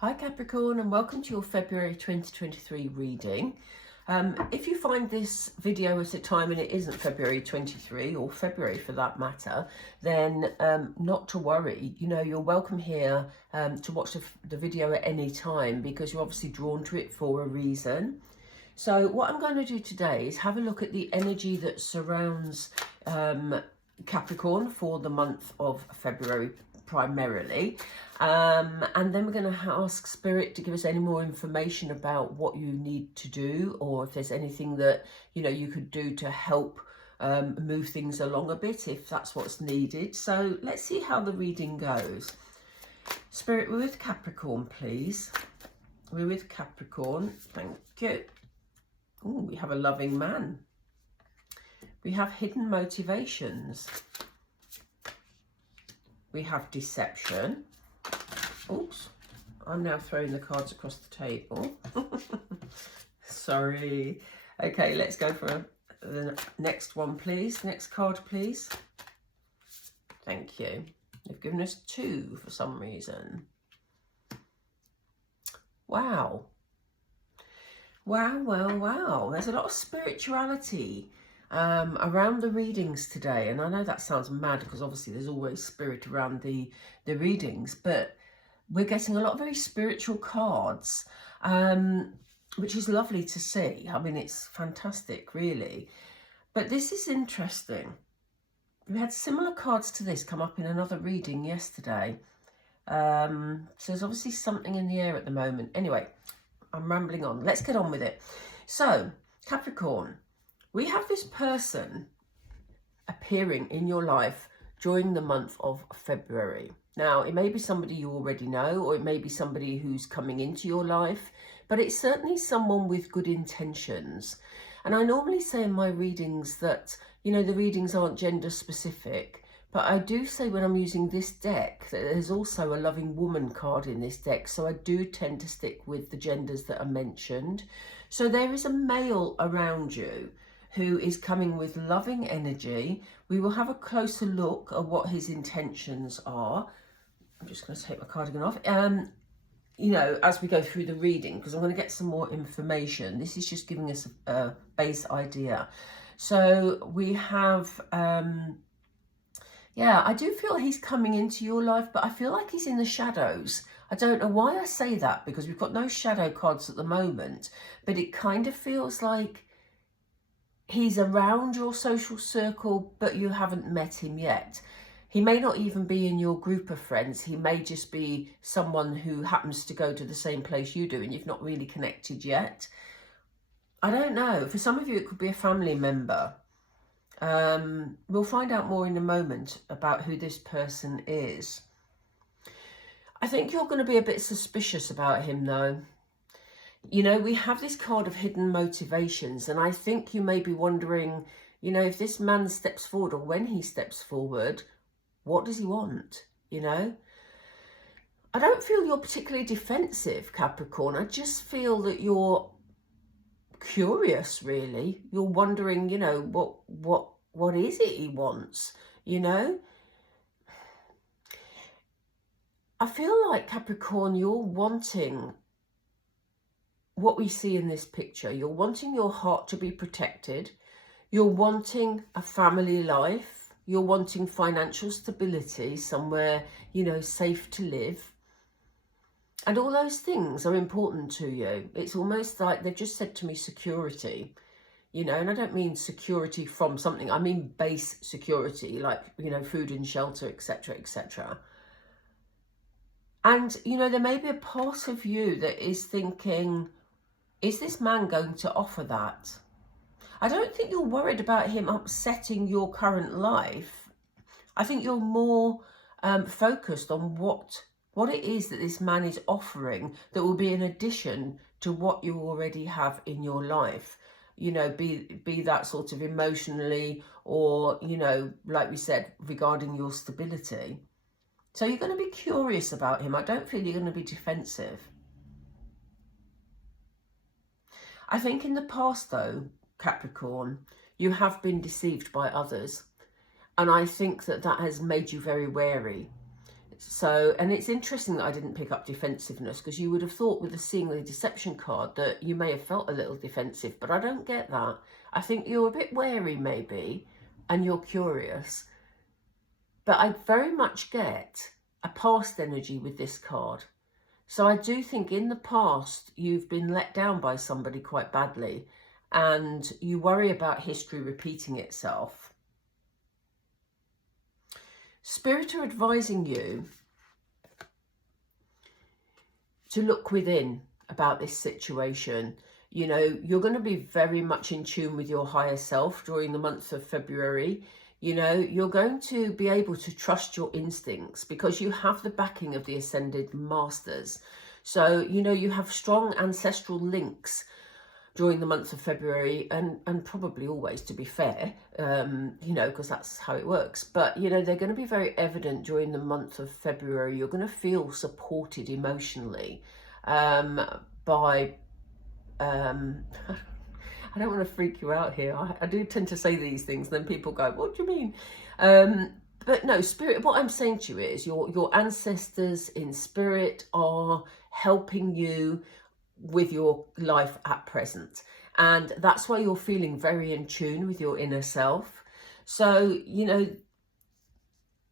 Hi Capricorn, and welcome to your February 2023 reading. If you find this video at a time and it isn't February 23 or February for that matter, then not to worry. You know, you're welcome here to watch the video at any time because you're obviously drawn to it for a reason. So what I'm going to do today is have a look at the energy that surrounds Capricorn for the month of February primarily. And then we're going to ask Spirit to give us any more information about what you need to do, or if there's anything that, you know, you could do to help move things along a bit if that's what's needed. So let's see how the reading goes. Spirit, we're with Capricorn, please. We're with Capricorn. Thank you. Oh, we have a loving man. We have hidden motivations. We have deception. Oops, I'm now throwing the cards across the table. Sorry. Okay, let's go for the next one, please. Next card, please. Thank you. They've given us 2 for some reason. Wow. Wow. There's a lot of spirituality around the readings today. And I know that sounds mad because obviously there's always spirit around the readings, but we're getting a lot of very spiritual cards, which is lovely to see. I mean, it's fantastic, really. But this is interesting. We had similar cards to this come up in another reading yesterday. So there's obviously something in the air at the moment. Anyway, I'm rambling on. Let's get on with it. So, Capricorn, we have this person appearing in your life during the month of February. Now, it may be somebody you already know, or it may be somebody who's coming into your life, but it's certainly someone with good intentions. And I normally say in my readings that, you know, the readings aren't gender specific, but I do say when I'm using this deck that there's also a loving woman card in this deck. So I do tend to stick with the genders that are mentioned. So there is a male around you who is coming with loving energy. We will have a closer look at what his intentions are. I'm just going to take my cardigan off. You know, as we go through the reading, because I'm going to get some more information. This is just giving us a base idea. So we have, yeah, I do feel he's coming into your life, but I feel like he's in the shadows. I don't know why I say that, because we've got no shadow cards at the moment, but it kind of feels like he's around your social circle, but you haven't met him yet. He may not even be in your group of friends. He may just be someone who happens to go to the same place you do and you've not really connected yet. I don't know. For some of you, it could be a family member. We'll find out more in a moment about who this person is. I think you're going to be a bit suspicious about him, though. You know, we have this card of hidden motivations, and I think you may be wondering, you know, if this man steps forward, or when he steps forward, what does he want? You know, I don't feel you're particularly defensive, Capricorn. I just feel that you're curious, really. You're wondering, you know, what is it he wants, you know? I feel like, Capricorn, you're wanting what we see in this picture. You're wanting your heart to be protected. You're wanting a family life. You're wanting financial stability, somewhere, you know, safe to live. And all those things are important to you. It's almost like they've just said to me security, you know, and I don't mean security from something. I mean base security, like, you know, food and shelter, etc., etc. And, you know, there may be a part of you that is thinking, is this man going to offer that? I don't think you're worried about him upsetting your current life. I think you're more focused on what it is that this man is offering that will be in addition to what you already have in your life. You know, be that sort of emotionally, or, you know, like we said, regarding your stability. So you're going to be curious about him. I don't feel you're going to be defensive. I think in the past, though, Capricorn, you have been deceived by others. And I think that has made you very wary. So, and it's interesting that I didn't pick up defensiveness, because you would have thought with the seeing the deception card that you may have felt a little defensive, but I don't get that. I think you're a bit wary maybe, and you're curious. But I very much get a past energy with this card. So I do think in the past you've been let down by somebody quite badly, and you worry about history repeating itself. Spirit are advising you to look within about this situation. You know, you're going to be very much in tune with your higher self during the month of February. You know, you're going to be able to trust your instincts because you have the backing of the Ascended Masters. So, you know, you have strong ancestral links during the month of February, and probably always, to be fair, you know, because that's how it works. But, you know, they're going to be very evident during the month of February. You're going to feel supported emotionally by... I don't want to freak you out here. I do tend to say these things, and then people go, what do you mean? But no, spirit, what I'm saying to you is your ancestors in spirit are helping you with your life at present. And that's why you're feeling very in tune with your inner self. So, you know,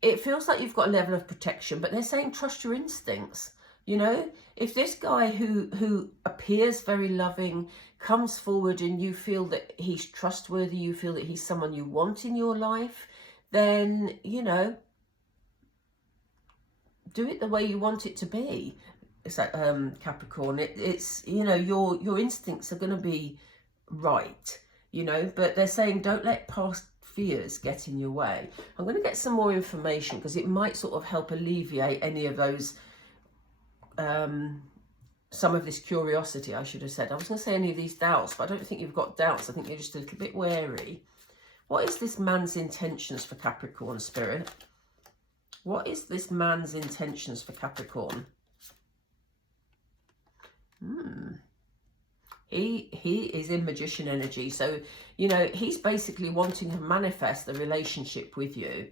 it feels like you've got a level of protection, but they're saying trust your instincts. You know, if this guy who appears very loving comes forward and you feel that he's trustworthy, you feel that he's someone you want in your life, then, you know, do it the way you want it to be. It's like Capricorn, it's, you know, your instincts are going to be right, you know, but they're saying don't let past fears get in your way. I'm going to get some more information because it might sort of help alleviate any of those, some of this curiosity, I should have said. I was going to say any of these doubts, but I don't think you've got doubts. I think you're just a little bit wary. What is this man's intentions for Capricorn, Spirit? What is this man's intentions for Capricorn? He is in magician energy. So, you know, he's basically wanting to manifest the relationship with you.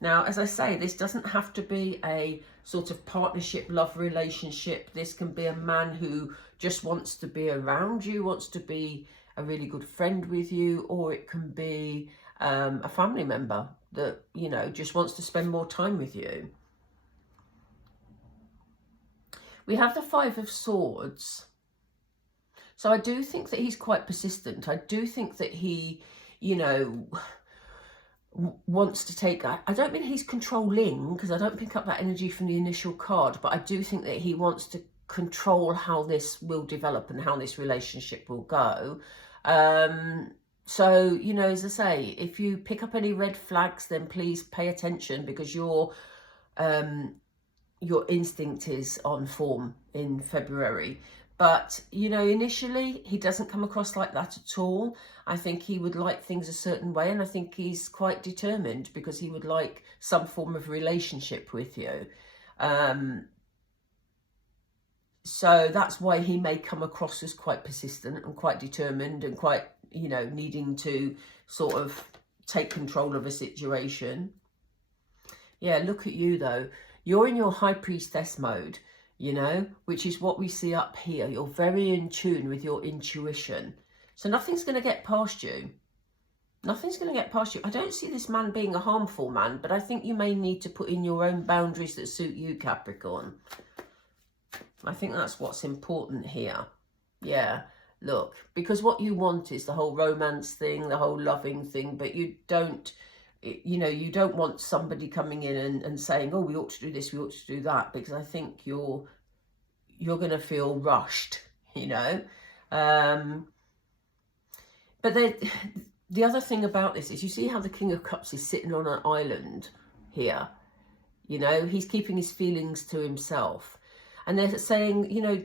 Now, as I say, this doesn't have to be a sort of partnership, love relationship. This can be a man who just wants to be around you, wants to be a really good friend with you, or it can be a family member that, you know, just wants to spend more time with you. We have the Five of Swords. So I do think that he's quite persistent. I do think that he, you know, wants to take... I don't mean he's controlling, because I don't pick up that energy from the initial card, but I do think that he wants to control how this will develop and how this relationship will go. So, you know, as I say, if you pick up any red flags, then please pay attention, because your instinct is on form in February. But, you know, initially, he doesn't come across like that at all. I think he would like things a certain way, and I think he's quite determined because he would like some form of relationship with you. So that's why he may come across as quite persistent and quite determined and quite, you know, needing to sort of take control of a situation. Yeah, look at you, though. You're in your High Priestess mode, you know, which is what we see up here. You're very in tune with your intuition. So nothing's going to get past you. Nothing's going to get past you. I don't see this man being a harmful man, but I think you may need to put in your own boundaries that suit you, Capricorn. I think that's what's important here. Yeah, look, because what you want is the whole romance thing, the whole loving thing, but you don't... You know, you don't want somebody coming in and saying, oh, we ought to do this, we ought to do that, because I think you're going to feel rushed, you know. But the other thing about this is, you see how the King of Cups is sitting on an island here? You know, he's keeping his feelings to himself. And they're saying, you know,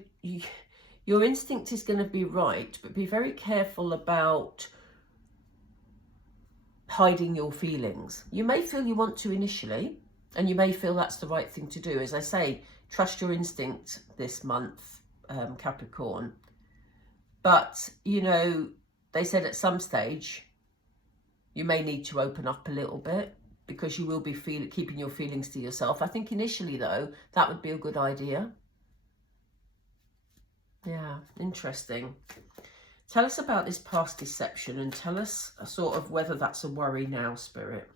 your instinct is going to be right, but be very careful about hiding your feelings. You may feel you want to initially, and you may feel that's the right thing to do. As I say, trust your instinct this month, Capricorn. But, you know, they said at some stage you may need to open up a little bit, because you will be keeping your feelings to yourself. I think initially, though, that would be a good idea. Yeah, interesting. Tell us about this past deception and tell us sort of whether that's a worry now, Spirit.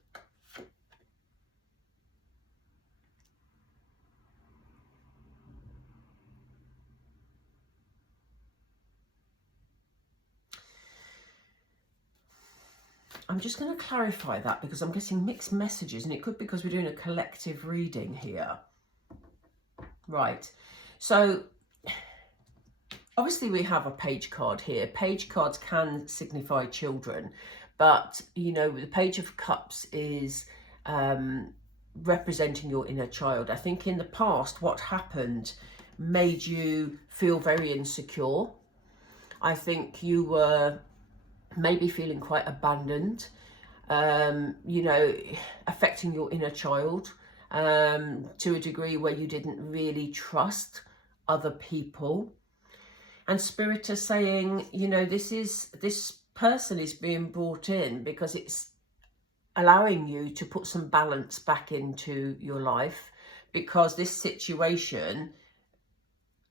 I'm just going to clarify that because I'm getting mixed messages, and it could be because we're doing a collective reading here. Right. So obviously we have a page card here. Page cards can signify children, but, you know, the Page of Cups is representing your inner child. I think in the past what happened made you feel very insecure. I think you were maybe feeling quite abandoned, you know, affecting your inner child to a degree where you didn't really trust other people. And Spirit is saying, you know, this person is being brought in because it's allowing you to put some balance back into your life, because this situation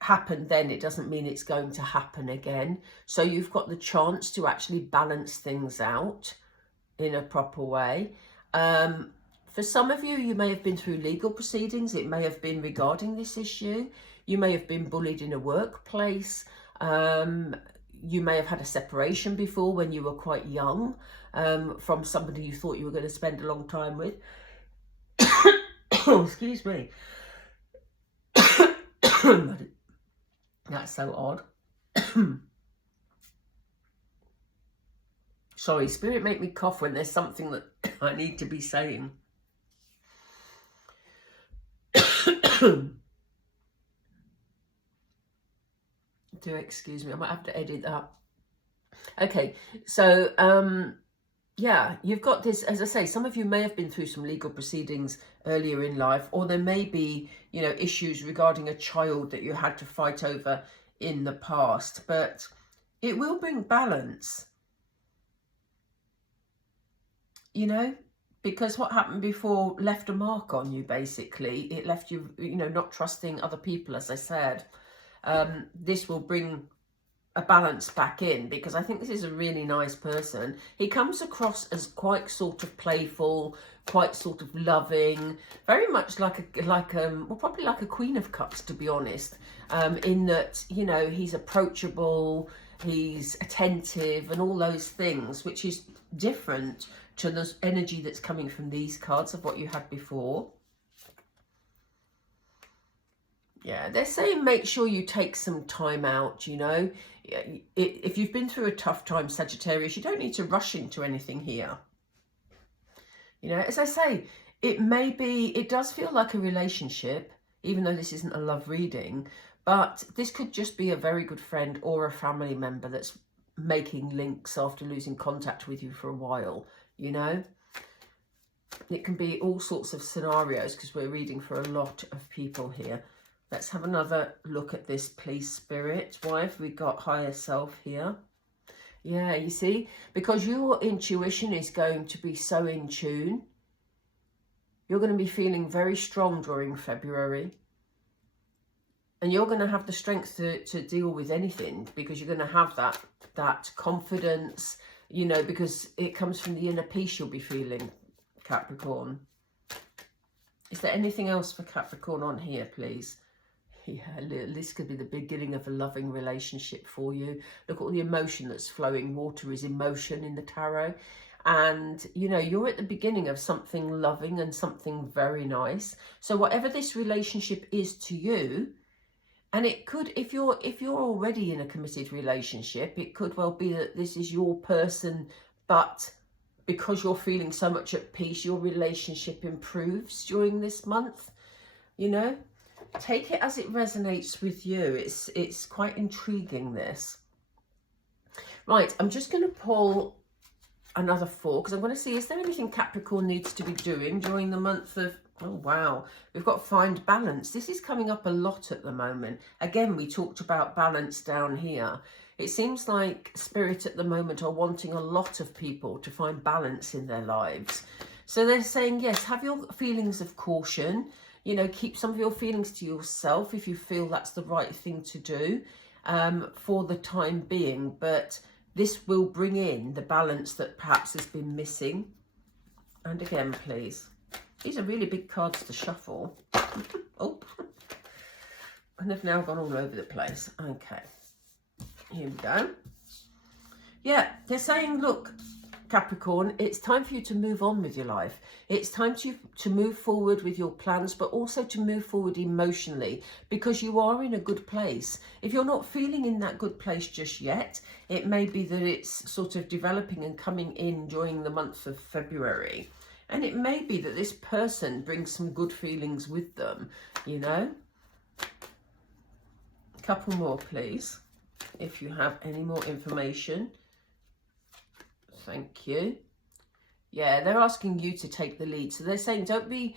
happened then, it doesn't mean it's going to happen again. So you've got the chance to actually balance things out in a proper way. For some of you, you may have been through legal proceedings. It may have been regarding this issue. You may have been bullied in a workplace. You may have had a separation before when you were quite young, from somebody you thought you were going to spend a long time with. Oh, excuse me. That's so odd. Sorry, Spirit, make me cough when there's something that I need to be saying. Do excuse me, I might have to edit that. Okay, so yeah, you've got this, as I say, some of you may have been through some legal proceedings earlier in life, or there may be, you know, issues regarding a child that you had to fight over in the past, but it will bring balance, you know, because what happened before left a mark on you, basically. It left you, you know, not trusting other people, as I said. This will bring a balance back in, because I think this is a really nice person. He comes across as quite sort of playful, quite sort of loving, very much like well, probably like a Queen of Cups, to be honest, in that, you know, he's approachable, he's attentive and all those things, which is different to the energy that's coming from these cards of what you had before. Yeah, they're saying make sure you take some time out, you know. If you've been through a tough time, Sagittarius, you don't need to rush into anything here. You know, as I say, it does feel like a relationship, even though this isn't a love reading, but this could just be a very good friend or a family member that's making links after losing contact with you for a while, you know. It can be all sorts of scenarios because we're reading for a lot of people here. Let's have another look at this, please, Spirit. Why have we got higher self here? Yeah, you see, because your intuition is going to be so in tune. You're going to be feeling very strong during February. And you're going to have the strength to deal with anything, because you're going to have that confidence, you know, because it comes from the inner peace you'll be feeling, Capricorn. Is there anything else for Capricorn on here, please? Yeah, this could be the beginning of a loving relationship for you. Look at all the emotion that's flowing. Water is emotion in the tarot. And, you know, you're at the beginning of something loving and something very nice. So whatever this relationship is to you, and it could, if you're already in a committed relationship, it could well be that this is your person, but because you're feeling so much at peace, your relationship improves during this month, you know. Take it as it resonates with you. It's quite intriguing, this. Right, I'm just going to pull another 4 because I'm going to see, is there anything Capricorn needs to be doing during the month of, oh wow, we've got find balance. This is coming up a lot at the moment. Again, we talked about balance down here. It seems like Spirit at the moment are wanting a lot of people to find balance in their lives. So they're saying, yes, have your feelings of caution. You know, keep some of your feelings to yourself if you feel that's the right thing to do for the time being. But this will bring in the balance that perhaps has been missing. And again, please. These are really big cards to shuffle. Oh, and they've now gone all over the place. Okay, here we go. Yeah, they're saying, look, Capricorn, it's time for you to move on with your life. It's time to move forward with your plans, but also to move forward emotionally, because you are in a good place. If you're not feeling in that good place just yet, it may be that it's sort of developing and coming in during the month of February. And it may be that this person brings some good feelings with them, you know. A couple more, please, if you have any more information. Thank you. Yeah, they're asking you to take the lead. So they're saying don't be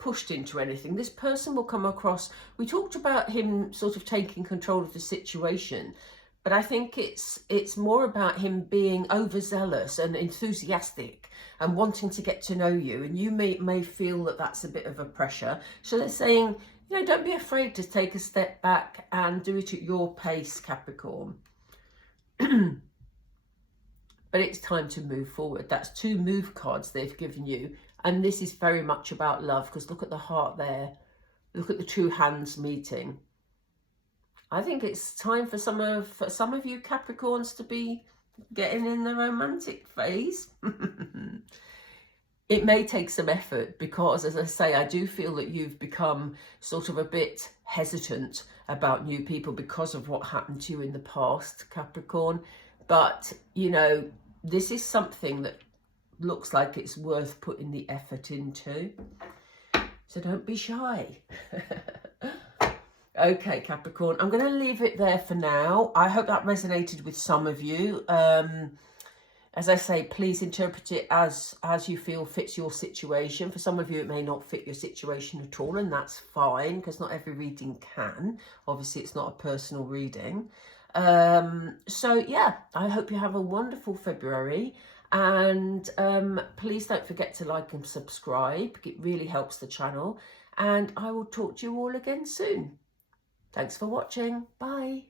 pushed into anything. This person will come across. We talked about him sort of taking control of the situation, but I think it's more about him being overzealous and enthusiastic and wanting to get to know you. And you may feel that that's a bit of a pressure. So they're saying, you know, don't be afraid to take a step back and do it at your pace, Capricorn. But it's time to move forward. That's 2 move cards they've given you. And this is very much about love, because look at the heart there. Look at the 2 hands meeting. I think it's time for some of you Capricorns to be getting in the romantic phase. It may take some effort because, as I say, I do feel that you've become sort of a bit hesitant about new people because of what happened to you in the past, Capricorn. But, you know, this is something that looks like it's worth putting the effort into. So don't be shy. Okay, Capricorn, I'm going to leave it there for now. I hope that resonated with some of you. As I say, please interpret it as you feel fits your situation. For some of you, it may not fit your situation at all, and that's fine, because not every reading can. Obviously, it's not a personal reading. So, yeah, I hope you have a wonderful February. And please don't forget to like and subscribe. It really helps the channel. And I will talk to you all again soon. Thanks for watching. Bye.